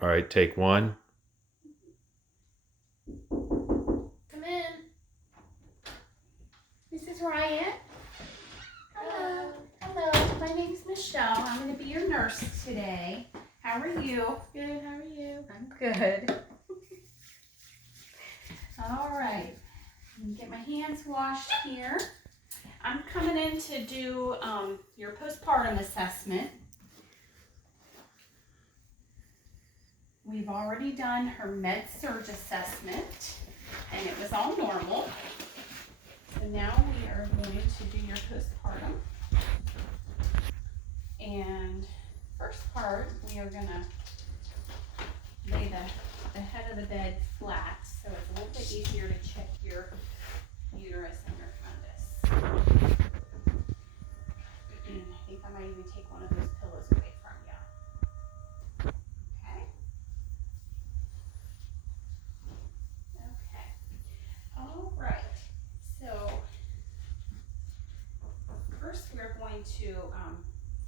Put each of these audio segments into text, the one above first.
All right, take one. Come in. Mrs. Ryan. Hello. Hello. My name's Michelle. I'm going to be your nurse today. How are you? Good. How are you? I'm good. All right. Let me get my hands washed here. I'm coming in to do your postpartum assessment. We've already done her med-surg assessment, and it was all normal. So now we are going to do your postpartum. And first part, we are gonna lay the head of the bed flat, so it's a little bit easier to check your uterus and your fundus. I think I might even take one of those pillows away from you. Okay. Okay. All right. So first, we're going to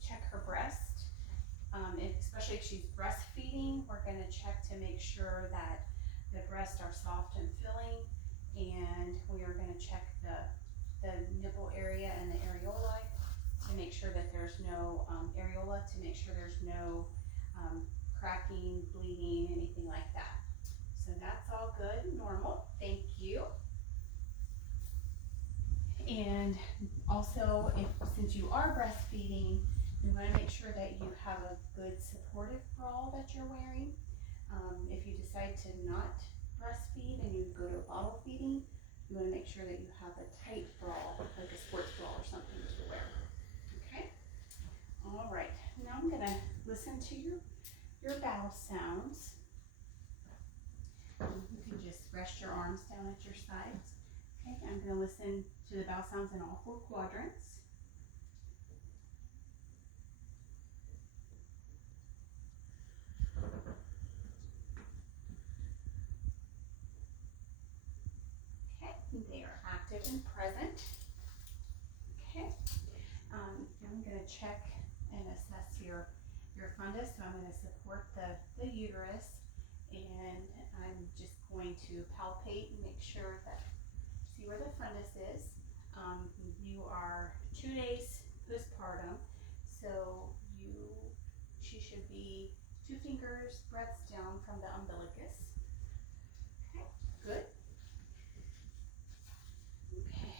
check her breast. Especially if she's breastfeeding, we're going to check to make sure that the breasts are soft and filling, and we are going to check the nipple area and the areola to make sure that there's no cracking, bleeding, anything like that. So that's all good, normal. Thank you. And also, since you are breastfeeding, you want to make sure that you have a good supportive bra that you're wearing. If you decide to not breastfeed and you go to bottle feeding, you want to make sure that you have a tight bra, like a sports bra or something to wear. Okay? All right. Now I'm going to listen to your bowel sounds. You can just rest your arms down at your sides. Okay, I'm going to listen to the bowel sounds in all 4 quadrants. Okay, they are active and present. Okay, I'm going to check and assess your fundus. So I'm going to support the uterus, and I'm just going to palpate and make sure that see where the fundus is. You are 2 days postpartum, so she should be 2 fingers breadths down from the umbilicus. Okay, good. Okay,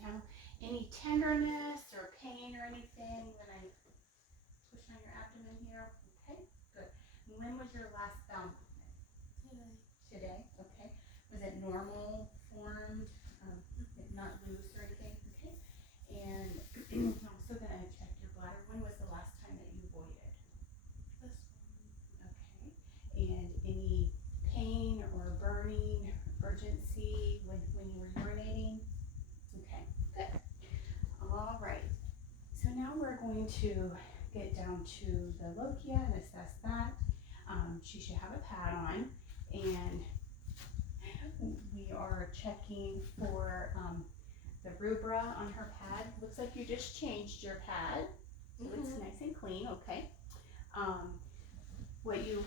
now any tenderness or pain or anything when I push on your abdomen here? Okay, good. When was your last bowel movement? Today, okay. Was it normal, formed, not loose or anything? Okay. And I'm also going to check your bladder. When was the last time that you voided? This one. Okay. And any pain or burning, urgency when you were urinating? Okay, good. All right. So now we're going to get down to the lochia and assess that. She should have a pad on, and we are checking for the rubra on her pad. Looks like you just changed your pad, so it's nice and clean. Okay. What you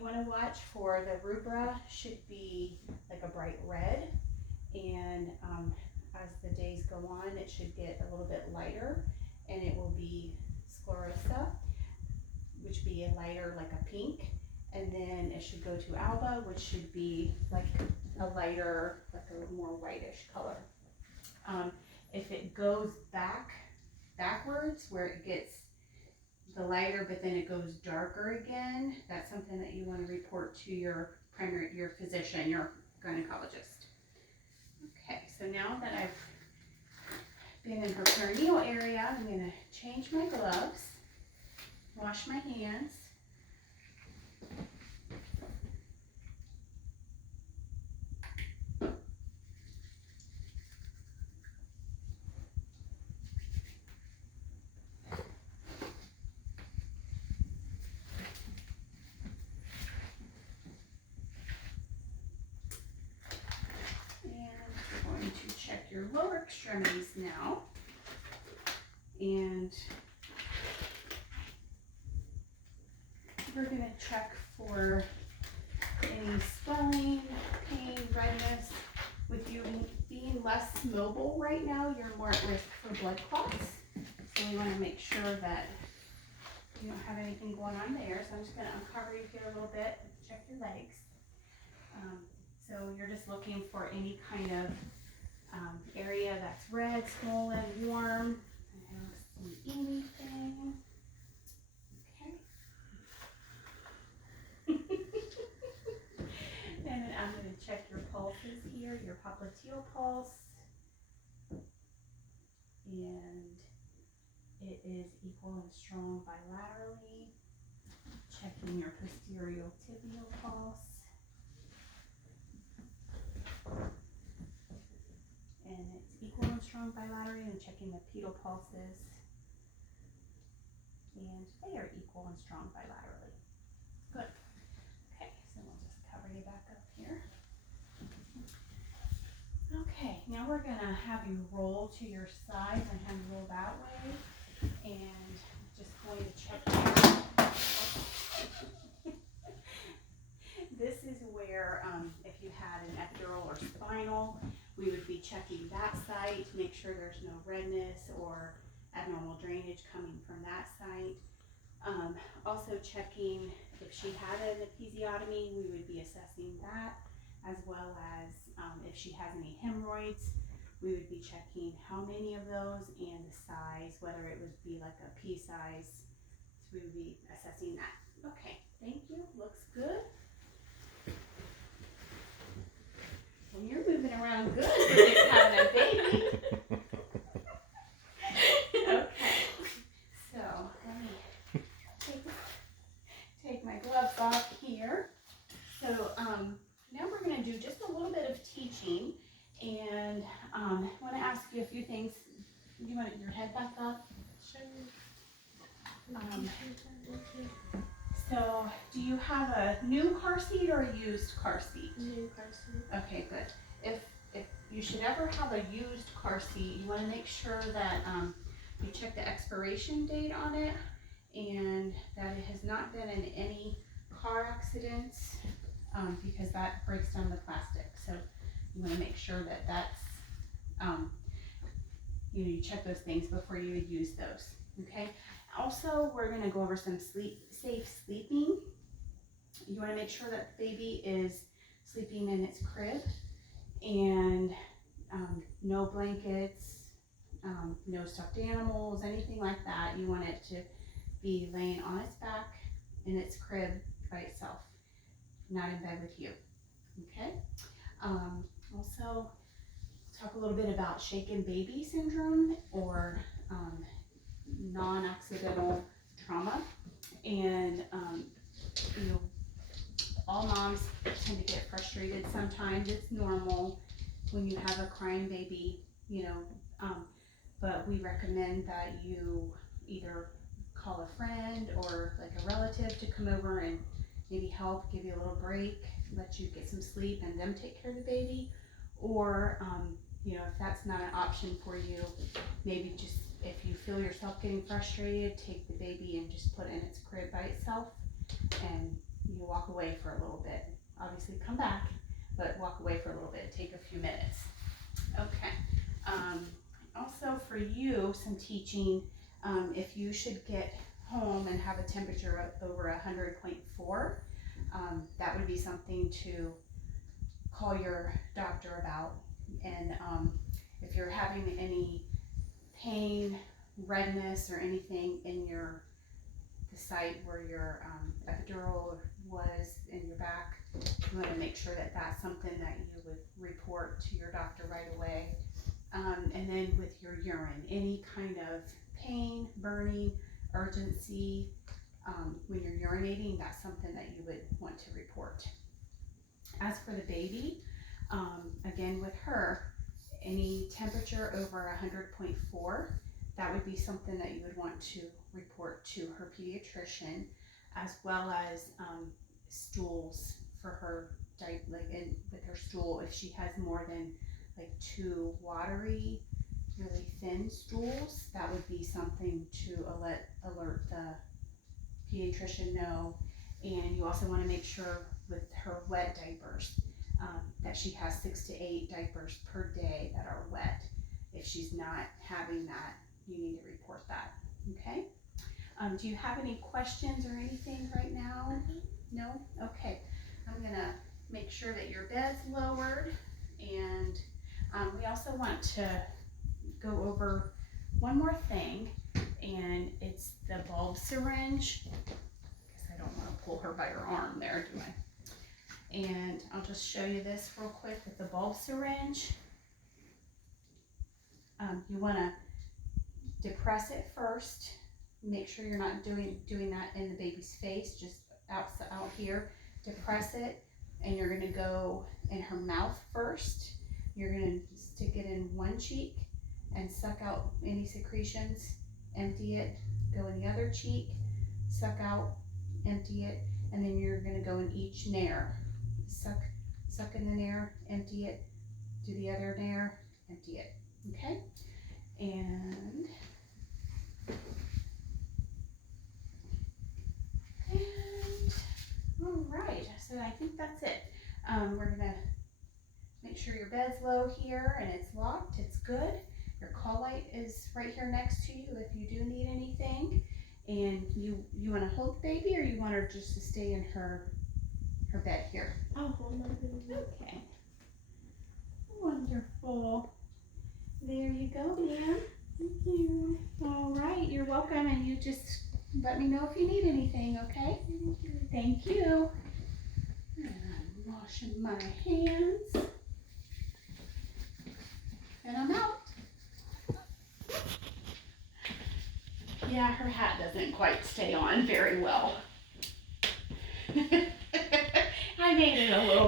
want to watch for the rubra should be like a bright red, and as the days go on, it should get a little bit lighter, and it will be sclerosa, which would be a lighter, like a pink, and then it should go to alba, which should be like a lighter, like a more whitish color. If it goes backwards, where it gets the lighter, but then it goes darker again, that's something that you want to report to your physician, your gynecologist. Okay, so now that I've been in her perineal area, I'm going to change my gloves, wash my hands. Your lower extremities now, and we're gonna check for any swelling, pain, redness. With you being less mobile right now, you're more at risk for blood clots. So we wanna make sure that you don't have anything going on there. So I'm just gonna uncover you here a little bit, check your legs. So you're just looking for any kind of area that's red, swollen, warm. I don't see anything. Okay. And then I'm going to check your pulses here, your popliteal pulse. And it is equal and strong bilaterally. Checking your posterior tibial pulse. And it's equal and strong bilaterally, and checking the pedal pulses. And they are equal and strong bilaterally. Good. Okay, so we'll just cover you back up here. Okay, now we're gonna have you roll to your side and have you roll that way. And just going to check This is where, if you had an epidural or spinal, we would be checking that site to make sure there's no redness or abnormal drainage coming from that site. Also checking if she had an episiotomy, we would be assessing that, as well as if she has any hemorrhoids, we would be checking how many of those and the size, whether it would be like a pea size. So we would be assessing that. Okay, thank you. Looks good. Well, you're moving around good for just having a baby. Okay, so let me take my gloves off here. So now we're going to do just a little bit of teaching, and I want to ask you a few things. You want your head back up? Sure. So do you have a new car seat or a used car seat? New car seat. Okay, good. If you should ever have a used car seat, you want to make sure that you check the expiration date on it, and that it has not been in any car accidents, because that breaks down the plastic. So you want to make sure that that's you check those things before you would use those. Okay. Also, we're going to go over some safe sleeping. You want to make sure that the baby is sleeping in its crib, and no blankets, no stuffed animals, anything like that. You want it to be laying on its back in its crib by itself, not in bed with you. Okay. Also, talk a little bit about shaken baby syndrome, or non-accidental trauma. And all moms tend to get frustrated sometimes. It's normal when you have a crying baby, but we recommend that you either call a friend or like a relative to come over and maybe help, give you a little break, let you get some sleep, and them take care of the baby. Or if that's not an option for you, maybe just if you feel yourself getting frustrated, take the baby and just put it in its crib by itself, and you walk away for a little bit. Obviously come back, but walk away for a little bit, take a few minutes. Okay. Also for you, some teaching, if you should get home and have a temperature over 100.4, that would be something to call your doctor about. And if you're having any pain, redness, or anything in the site where your epidural was in your back, you want to make sure that that's something that you would report to your doctor right away. And then with your urine, any kind of pain, burning, urgency, when you're urinating, that's something that you would want to report. As for the baby, again with her, any temperature over 100.4, that would be something that you would want to report to her pediatrician, as well as stools for her, with her stool, if she has more than 2 watery, really thin stools, that would be something to alert the pediatrician know. And you also want to make sure with her wet diapers that she has 6 to 8 diapers per day that are wet. If she's not having that, you need to report that, okay? Do you have any questions or anything right now? No? Okay. I'm gonna make sure that your bed's lowered, and we also want to go over one more thing, and it's the bulb syringe. I don't want to pull her by her arm there, do I? And I'll just show you this real quick with the bulb syringe. You want to depress it first. Make sure you're not doing that in the baby's face, just out here. Depress it, and you're going to go in her mouth first. You're going to stick it in one cheek and suck out any secretions. Empty it, go in the other cheek, suck out, empty it, and then you're going to go in each nair. Suck in the nair, empty it, do the other nair, empty it. Okay? And all right, so I think that's it. We're gonna make sure your bed's low here and it's locked, it's good. Your call light is right here next to you if you do need anything. And you want to hold the baby, or you want her just to stay in her bed here? I'll hold my baby. Okay. Wonderful. There you go, ma'am. Thank you. All right, you're welcome, and you just let me know if you need anything, okay? Thank you. Thank you. And I'm washing my hands. And I'm out. Yeah, her hat doesn't quite stay on very well. I made it a little